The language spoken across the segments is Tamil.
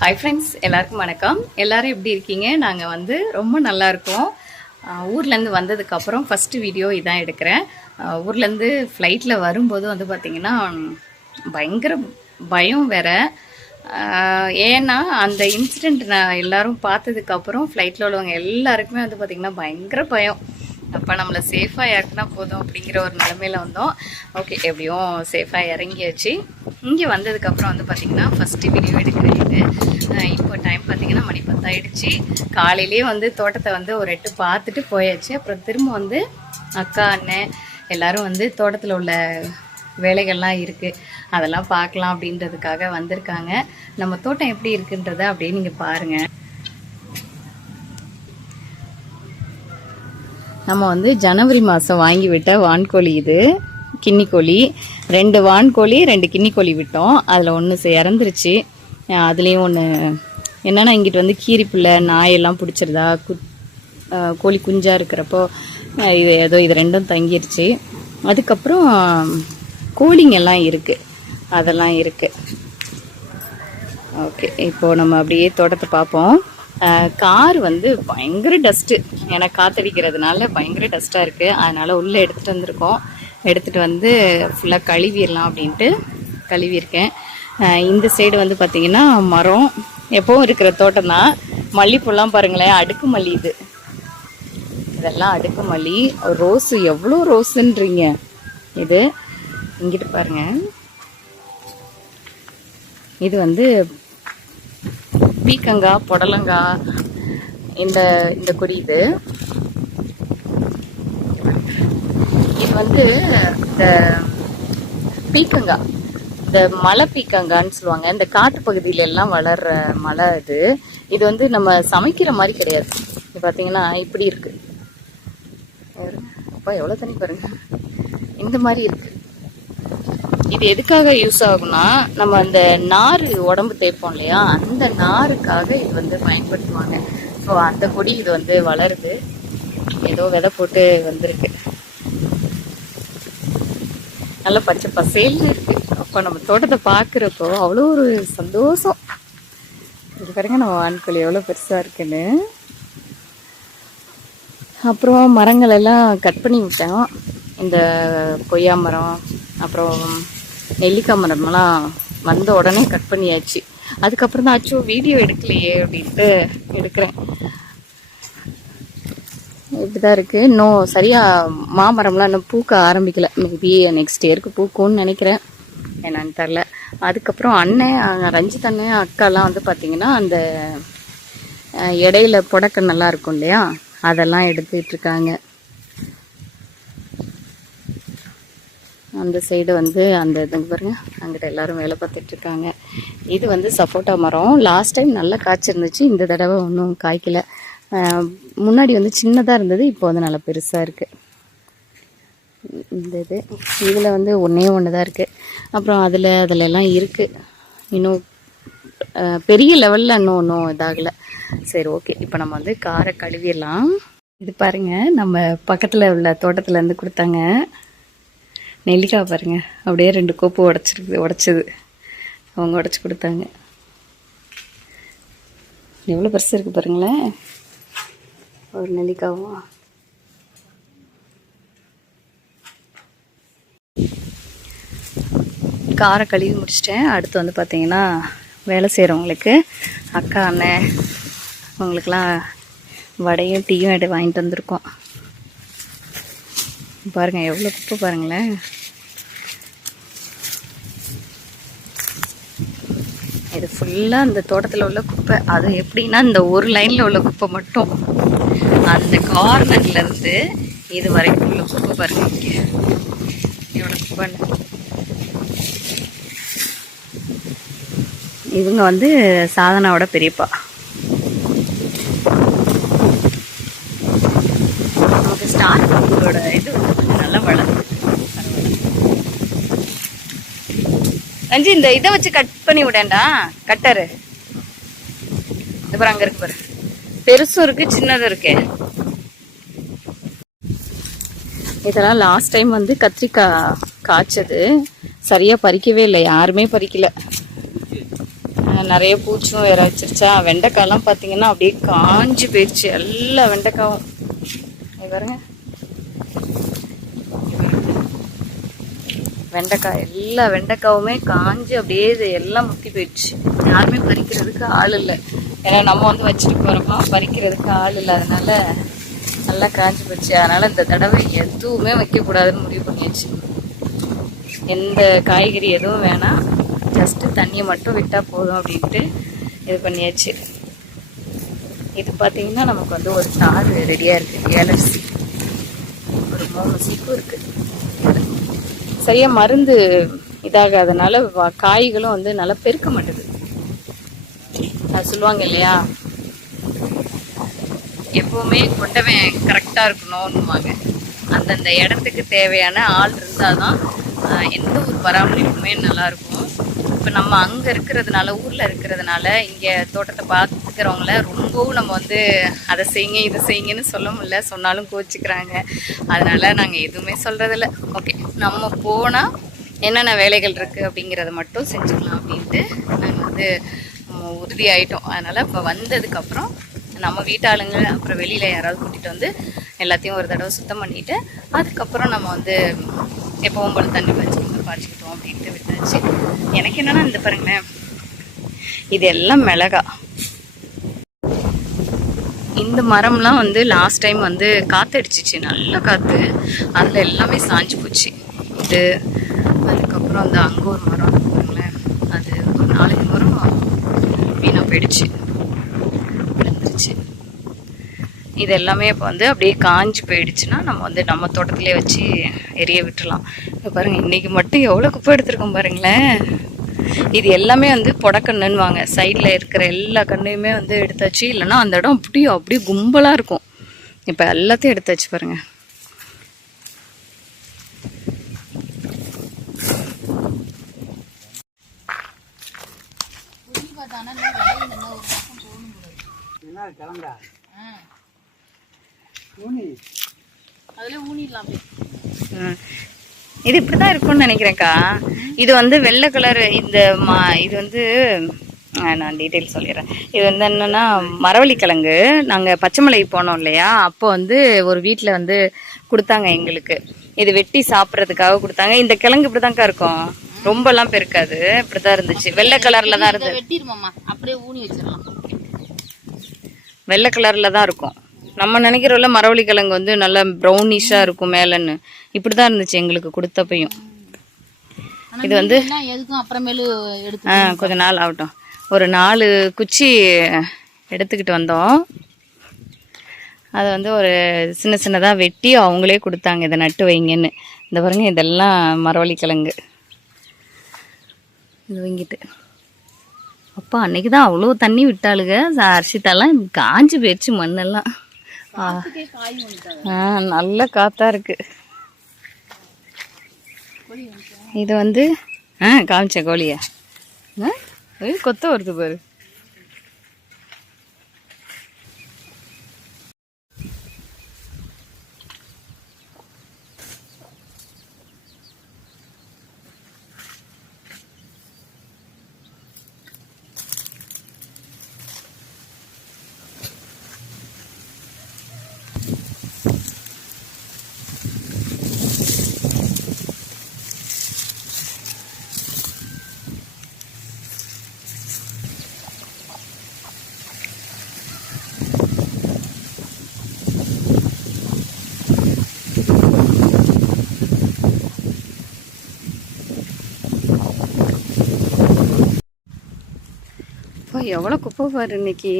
ஹாய் ஃப்ரெண்ட்ஸ் எல்லாருக்கும் வணக்கம். எல்லாரும் எப்படி இருக்கீங்க? நாங்கள் வந்து ரொம்ப நல்லா இருக்கோம். ஊர்லேருந்து வந்ததுக்கப்புறம் ஃபஸ்ட்டு வீடியோ இதான் எடுக்கிறேன். ஊர்லேருந்து ஃப்ளைட்டில் வரும்போது வந்து பார்த்திங்கன்னா பயங்கர பயம் வேற. ஏன்னா அந்த இன்சிடெண்ட் நான் எல்லாரும் பார்த்ததுக்கப்புறம் ஃப்ளைட்டில் உள்ளவங்க எல்லாருக்குமே வந்து பார்த்திங்கன்னா பயங்கர பயம். அப்போ நம்மளை சேஃபாக இறக்குனா போதும் அப்படிங்கிற ஒரு நிலமையில் வந்தோம். ஓகே எப்படியும் சேஃபாக இறங்கியாச்சு. இங்கே வந்ததுக்கப்புறம் வந்து பார்த்திங்கன்னா ஃபஸ்ட்டு வீடியோ எடுக்கிறேன் இது இப்போ டைம் பார்த்திங்கன்னா மணி பத்தாயிடுச்சு. காலையிலேயே வந்து தோட்டத்தை வந்து ஒரு எட்டு பார்த்துட்டு போயாச்சு. அப்புறம் திரும்ப வந்து அக்கா அண்ணன் எல்லோரும் வந்து தோட்டத்தில் உள்ள வேலைகள்லாம் இருக்குது அதெல்லாம் பார்க்கலாம் அப்படின்றதுக்காக வந்திருக்காங்க. நம்ம தோட்டம் எப்படி இருக்குன்றத அப்படியே நீங்கள் பாருங்கள் நம்ம வந்து ஜனவரி மாதம் வாங்கி விட்ட வான்கோழி இது. கின்னி கோழி ரெண்டு வான்கோழி ரெண்டு கிண்ணி கோழி விட்டோம். அதில் ஒன்று இறந்துருச்சு. அதுலேயும் ஒன்று என்னென்னா இங்கிட்டு வந்து கீரிப்புள்ள நாயெல்லாம் பிடிச்சிருதா? கு கோழி குஞ்சாக இருக்கிறப்போ இது ஏதோ இது ரெண்டும் தங்கிருச்சு. அதுக்கப்புறம் கோழிங்கெல்லாம் இருக்குது அதெல்லாம் இருக்குது ஓகே இப்போது நம்ம அப்படியே தோட்டத்தை பார்ப்போம். கார் வந்து பயங்கர டஸ்ட்டு ஏன்னா காத்தடிக்கிறதுனால பயங்கர டஸ்ட்டாக இருக்குது அதனால் உள்ளே எடுத்துகிட்டு வந்திருக்கோம். எடுத்துகிட்டு வந்து ஃபுல்லாக கழுவிடலாம் அப்படின்ட்டு கழுவியிருக்கேன். இந்த சைடு வந்து பார்த்திங்கன்னா மரம் எப்பவும் இருக்கிற தோட்டம் தான். மல்லிப்பூலாம் பாருங்களேன் அடுக்கு மல்லி இது. இதெல்லாம் அடுக்கு மல்லி. ரோஸு எவ்வளோ ரோஸுன்றீங்க இது இங்கிட்டு பாருங்க. இது வந்து பீக்கங்காய் புடலங்காய் இந்த இந்த கொடி இது இது வந்து இந்த பீக்கங்காய் இந்த மலை பீக்கங்கான்னு சொல்லுவாங்க. இந்த காட்டு பகுதியில எல்லாம் வளர்ற மலை இது. இது வந்து நம்ம சமைக்கிற மாதிரி கிடையாது. இது பார்த்தீங்கன்னா இப்படி இருக்கு. அப்பா எவ்வளோ தண்ணி பாருங்க. இந்த மாதிரி இருக்கு. இது எதுக்காக யூஸ் ஆகும்னா நம்ம அந்த நார் உடம்பு தேய்ப்போம் இல்லையா? அந்த நாருக்காக இது வந்து பயன்படுத்துவாங்க. ஸோ அந்த கொடி இது வந்து வளருது. ஏதோ விதை போட்டு வந்திருக்கு. நல்ல பச்சை பசேல்னு இருக்கு. அப்போ நம்ம தோட்டத்தை பார்க்குறப்போ அவ்வளோ ஒரு சந்தோஷம். இது பாருங்க நம்ம வான்கோழி எவ்வளோ பெருசாக இருக்குன்னு. அப்புறம் மரங்கள் எல்லாம் கட் பண்ணி விட்டோம் இந்த கொய்யா மரம் அப்புறம் நெல்லிக்காய் மரம்லாம் வந்த உடனே கட் பண்ணியாச்சு. அதுக்கப்புறம் தான் அச்சோ வீடியோ எடுக்கலையே அப்படின்ட்டு எடுக்கிறேன். இப்படிதான் இருக்கு. இன்னும் சரியா மாமரம்லாம் இன்னும் பூக்க ஆரம்பிக்கல. மேபி நெக்ஸ்ட் இயருக்கு பூக்கும்னு நினைக்கிறேன். என்னன்னு தெரில அதுக்கப்புறம் அண்ணன் ரஞ்சித் அண்ணன் அக்காலாம் வந்து பார்த்தீங்கன்னா அந்த இடையில புடக்க நல்லா இருக்கும் இல்லையா? அதெல்லாம் எடுத்துட்டு இருக்காங்க. அந்த சைடு வந்து அந்த இதுங்க பாருங்க. அங்கிட்ட எல்லாரும் வேலை பார்த்துட்டு இருக்காங்க. இது வந்து சப்போட்டா மரம். லாஸ்ட் டைம் நல்லா காய்ச்சிருந்துச்சு. இந்த தடவை ஒன்றும் காய்க்கல. முன்னாடி வந்து சின்னதாக இருந்தது இப்போ வந்து நல்லா பெருசாக இருக்குது இந்த இது இதில் வந்து ஒன்றே ஒன்று தான் இருக்குது அப்புறம் அதில் அதில் எல்லாம் இருக்குது இன்னும் பெரிய லெவலில் இன்னும் ஒன்றும் இதாகலை. சரி ஓகே இப்போ நம்ம வந்து காரை கழுவிடலாம். இது பாருங்க நம்ம பக்கத்தில் உள்ள தோட்டத்துலேருந்து கொடுத்தாங்க. நெல்லிக்காய் பாருங்கள் அப்படியே ரெண்டு கோப்பு உடச்சிருக்குது உடச்சிது. அவங்க உடச்சி கொடுத்தாங்க. எவ்வளோ பெருசு இருக்குது பாருங்களேன். ஒரு நெல்லிக்காவும். காரை கழுவி முடிச்சிட்டேன். அடுத்து வந்து பார்த்தீங்கன்னா வேலை செய்கிறவங்களுக்கு அக்கா அண்ணன் அவங்களுக்கெல்லாம் வடையும் டீயும் எடு வாங்கிட்டு வந்திருக்கோம். பாருங்கள் எவ்வளோ குப்பை பாருங்களேன். இது ஃபுல்லாக அந்த தோட்டத்தில் உள்ள குப்பை. அது எப்படின்னா இந்த ஒரு லைனில் உள்ள குப்பை மட்டும். அந்த கார்னர்ல இருந்து இது வரைக்கும் உள்ள குப்பை பாருங்க. இங்கே எவ்வளோ குப்பைன்னு இவங்க வந்து சாதனாவோட பெரியப்பா. நமக்கு ஸ்டார் கம்போட இது நல்லா வளர்ந்து அஞ்சு இந்த இதை வச்சு கட் பண்ணி விடேன்டா. கட்டரு இது அங்கே அங்க இருக்கு பாரு. பெருசும் இருக்கு சின்னதும் இருக்கு. இதெல்லாம் லாஸ்ட் டைம் வந்து கத்திரிக்காய் காய்ச்சது. சரியா பறிக்கவே இல்லை யாருமே பறிக்கல. நிறைய பூச்சும் வேற வச்சிருச்சா? வெண்டைக்காய்லாம் பார்த்தீங்கன்னா அப்படியே காஞ்சி போயிடுச்சு எல்லா வெண்டைக்காவும். பாருங்க. வெண்டைக்காய் எல்லா வெண்டைக்காவுமே காஞ்சு அப்படியே இது எல்லாம் முத்தி போயிடுச்சு. யாருமே பறிக்கிறதுக்கு ஆள் இல்லை. ஏன்னா நம்ம வந்து வச்சுட்டு போகிறோமா பறிக்கிறதுக்கு ஆள் இல்லை. அதனால நல்லா காஞ்சி போச்சு. அதனால் இந்த தடவை எதுவுமே வைக்கக்கூடாதுன்னு முடிவு பண்ணியாச்சு. எந்த காய்கறி எதுவும் வேணாம் ஜஸ்ட்டு தண்ணியை மட்டும் விட்டால் போதும் அப்படின்ட்டு இது பண்ணியாச்சு. இது பார்த்தீங்கன்னா நமக்கு வந்து ஒரு தார் ரெடியாக இருக்குது ஏலசி ஒரு மூணு சீக்கும் இருக்குது சரியாக மருந்து இதாகாதனால காய்களும் வந்து நல்லா பெருக்க மாட்டேது. அது சொல்லுவாங்க இல்லையா? எப்பவுமே கொண்டவன் கரெக்டாக இருக்கணும்னுவாங்க. அந்தந்த இடத்துக்கு தேவையான ஆள் இருந்தால் தான் எந்த ஒரு பராமரிப்புமே நல்லாயிருக்கும் இப்போ நம்ம அங்கே இருக்கிறதுனால ஊரில் இருக்கிறதுனால இங்கே தோட்டத்தை பார்த்துக்கிறவங்கள ரொம்பவும் நம்ம வந்து அதை செய்யுங்க இதை செய்யுங்கன்னு சொல்ல முடியல. சொன்னாலும் கோச்சிக்கிறாங்க அதனால் நாங்கள் எதுவுமே சொல்கிறதில்ல ஓகே நம்ம போனால் என்னென்ன வேலைகள் இருக்குது அப்படிங்கிறத மட்டும் செஞ்சுக்கலாம் அப்படின்ட்டு நாங்கள் வந்து உம், உறுதியாயிட்டோம் அதனால் இப்போ வந்ததுக்கப்புறம் நம்ம வீட்டாளுங்க அப்புறம் வெளியில் யாராவது கூட்டிகிட்டு வந்து எல்லாத்தையும் ஒரு தடவை சுத்தம் பண்ணிவிட்டு அதுக்கப்புறம் நம்ம வந்து எப்போவும் போல தண்ணி வச்சுக்கிட்டு பாய்ச்சிக்கிட்டோம் அப்படின்ட்டு ஸோ எனக்கு என்னென்னா இந்த பாருங்களேன் இது எல்லாம் மிளகா. இந்த மரம்லாம் வந்து லாஸ்ட் டைம் வந்து காற்றடிச்சிச்சு நல்ல காற்று அதில் எல்லாமே சாஞ்சு போச்சு. இது அதுக்கப்புறம் அந்த அங்கே ஒரு மரம் இருக்குங்களேன் பாருங்களேன். அது ஒரு நாலஞ்சு மரம் வீணாக போயிடுச்சு. விழுந்துருச்சு. இது எல்லாமே இப்போ வந்து அப்படியே காஞ்சி போயிடுச்சுன்னா நம்ம வந்து நம்ம தோட்டத்திலே வச்சு எரிய விட்டுறலாம். இப்போ பாருங்கள் இன்றைக்கி மட்டும் எவ்வளோ குப்பை எடுத்திருக்கோம் பாருங்களேன். இது எல்லாமே வந்து புடக்கண்ணுன்னுவாங்க சைடில் இருக்கிற எல்லா கண்ணையுமே வந்து எடுத்தாச்சு. இல்லைன்னா அந்த இடம் அப்படியே அப்படியே கும்பலாக இருக்கும். இப்போ எல்லாத்தையும் எடுத்தாச்சு பாருங்கள் அதில் ஊனிடலாம். இது இப்படி தான் இருக்கும்னு நினைக்கிறேன்க்கா. இது வந்து வெள்ளை கலர் இந்த மா இது வந்து நான் டீட்டெயில் சொல்லிடுறேன். இது வந்து என்னன்னா மரவள்ளி கிழங்கு நாங்கள் பச்சைமலை போனோம் இல்லையா? அப்போ வந்து ஒரு வீட்டில் வந்து கொடுத்தாங்க எங்களுக்கு. இது வெட்டி சாப்பிட்றதுக்காக கொடுத்தாங்க. இந்த கிழங்கு இப்படி இருக்கும். ரொம்பலாம் பெருக்காது. இப்படி தான் இருந்துச்சு. வெள்ளை கலரில் தான் இதை இருந்தது வெட்டிடுமாம்மா. அப்படியே ஊனி வச்சிடலாம். வெள்ளை கலரில் தான் இருக்கும். நம்ம நினைக்கிறோம்ல மரவள்ளி கிழங்கு வந்து நல்லா ப்ரௌனிஷாக இருக்கும் மேலன்னு. இப்படி தான் இருந்துச்சு எங்களுக்கு கொடுத்தப்பையும். இது வந்து அப்புறமேலு எடுத்து ஆ கொஞ்ச நாள் ஆகட்டும். ஒரு நாலு குச்சி எடுத்துக்கிட்டு வந்தோம். அதை வந்து ஒரு சின்ன சின்னதாக வெட்டி அவங்களே கொடுத்தாங்க. இதை நட்டு வைங்கன்னு. இந்த பாருங்க இதெல்லாம் மரவள்ளி கிழங்கு. இது வாங்கிட்டு. அப்பா அன்னைக்கு தான் அவ்வளோ தண்ணி விட்டாளுங்க அரிசித்தாலாம் காஞ்சு போயிடுச்சு மண்ணெல்லாம். நல்ல காத்தா இருக்கு. இது வந்து ஆ காமிச்ச கோழியா? கொத்த வருது பாரு. எவ்வளோ குப்பை பாரு இன்னைக்கு.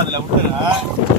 அதில் விட்டுருங்க